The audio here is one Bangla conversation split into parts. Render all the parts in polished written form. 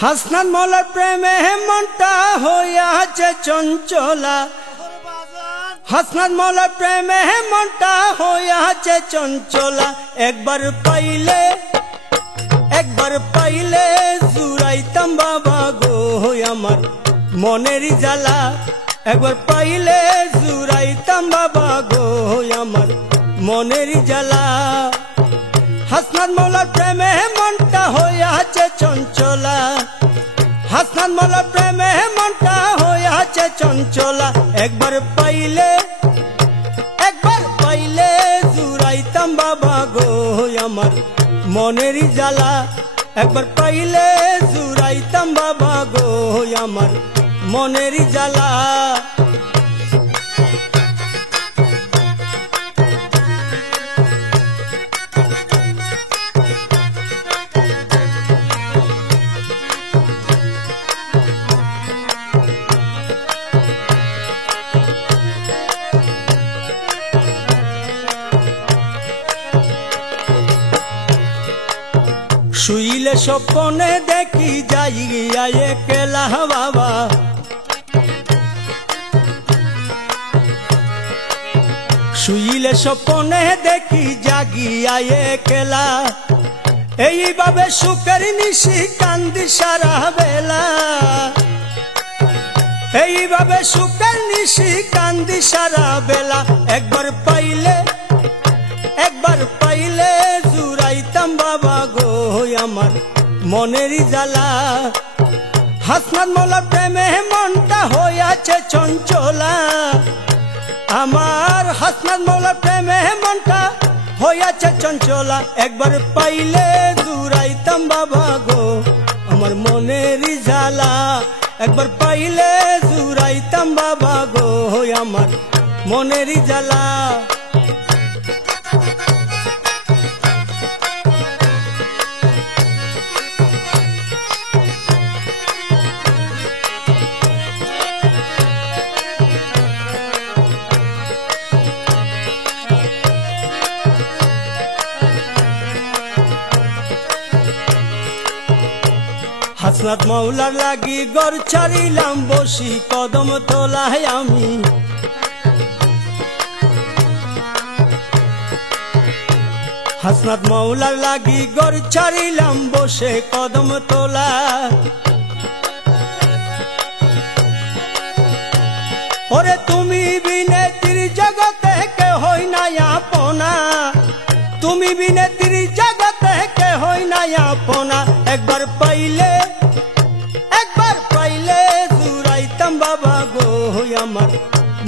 হাসনাত মৌলার প্রেমে মনটা হইয়াছে চঞ্চলা। হাসনাত মৌলার প্রেমে মনটা হইয়াছে চঞ্চলা। একবার পাইলে জুড়াইতাম বাবা গো আমার মনের জ্বালা। একবার পাইলে জুড়াইতাম বাবা গো আমার মনের জ্বালা। হাসনাত মৌলার প্রেমে মনটা হইয়াছে চঞ্চলা। হাসনাত মৌলার প্রেমে মনটা হইয়াছে চঞ্চলা। একবার পাইলে জুড়াইতাম বাবা গো আমার মনের জ্বালা। একবার পাইলে জুড়াইতাম বাবা গো আমার মনের জ্বালা। শুইলে স্বপ্নে দেখি যাই একলা বাবা। শুইলে স্বপ্নে দেখি জাগিয়া একলা। এইভাবে সুখের নিশি কান্দি সারা বেলা। এইভাবে সুখের নিশি কান্দি সারা বেলা। একবার পাইলে জুড়াইতাম বাবা গো আমার মনের জ্বালা। হাসনাত মৌলার প্রেমে মনটা হইয়াছে চঞ্চলা। আমার হাসনাত মৌলার প্রেমে মনটা হইয়াছে চঞ্চলা। একবার পাইলে জুড়াইতাম বাবা গো আমার মনের জ্বালা। একবার পাইলে জুড়াইতাম বাবা গো আমার মনের জ্বালা। হাসনাত মৌলার লাগি গর ছাড়িলাম বসি কদম তোলায় আমি। হাসনাত মৌলার লাগি গর ছাড়িলাম বসে কদম তোলা। ওরে তুমি বিনে তীর জগতে কে হই না আপনা। তুমি বিনে তীর জগতে কে হই না আপনা। একবার পাইলে জুড়াইতাম বাবা গো আমার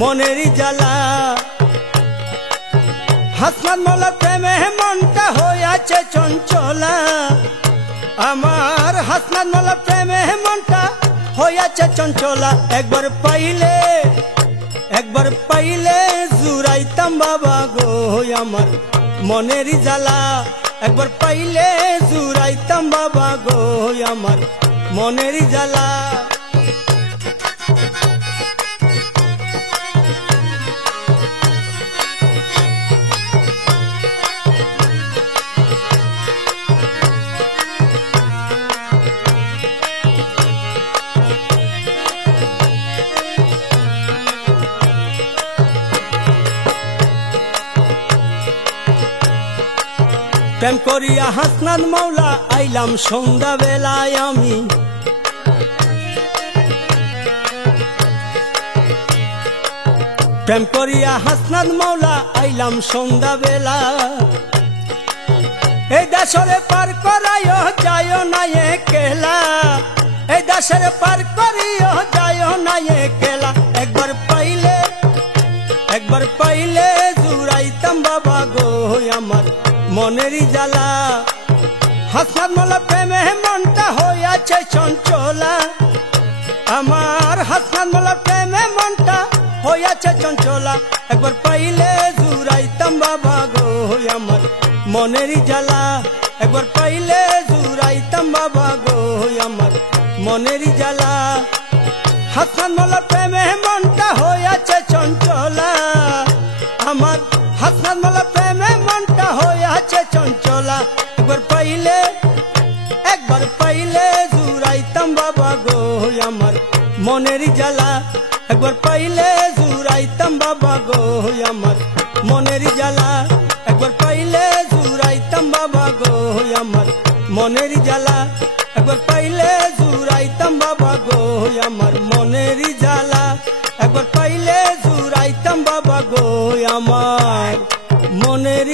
মনের জ্বালা। হাসনাত মৌলার প্রেমে মনটা হইয়াছে চঞ্চলা। আমার হাসনাত মৌলার প্রেমে মনটা হইয়াছে চঞ্চলা। একবার পাইলে জুড়াইতাম বাবা গো আমার মনের জ্বালা। একবার পাইলে জুড়াইতাম বাবা গো আমার মনের জ্বালা। প্রেম করিয়া হাসনাত মৌলা আইলাম সন্ধ্যা বেলায় আমি। প্রেম করিয়া হাসনাত মৌলা আইলাম সন্ধ্যা বেলা। এই দাসরে পার করাইও যায় না একলা। এই দাসরে পার করিও যায় না একলা। একবার পাইলে জুড়াইতাম বাবা গো আমার মনের জ্বালা। হাসনাত মৌলার প্রেমে মনটা হইয়াছে চঞ্চলা। আমার হাসনাত মৌলার প্রেমে মনটা হইয়াছে চঞ্চলা। একবার পাইলে জুড়াইতাম বাবা গো আমার মনের জ্বালা। একবার পাইলে জুড়াইতাম বাবা গো আমার মনের জ্বালা। হাসনাত মৌলার প্রেমে মনটা হইয়াছে চঞ্চলা। আমার হাসনাত মৌলার প্রেমে মনটা হইয়াছে চঞ্চলা। একবার পাইলে একবার পাইলে জুড়াইতাম বাবা গো আমার মনের জ্বালা একবার পাইলে জুড়াইতাম বাবা গো আমার মনের জ্বালা একবার পাইলে জুড়াইতাম বাবা গো আমার মনের জ্বালা একবার পাইলে জুড়াইতাম বাবা গো আমার মনের জ্বালা একবার পাইলে জুড়াইতাম বাবা গো আমার মনের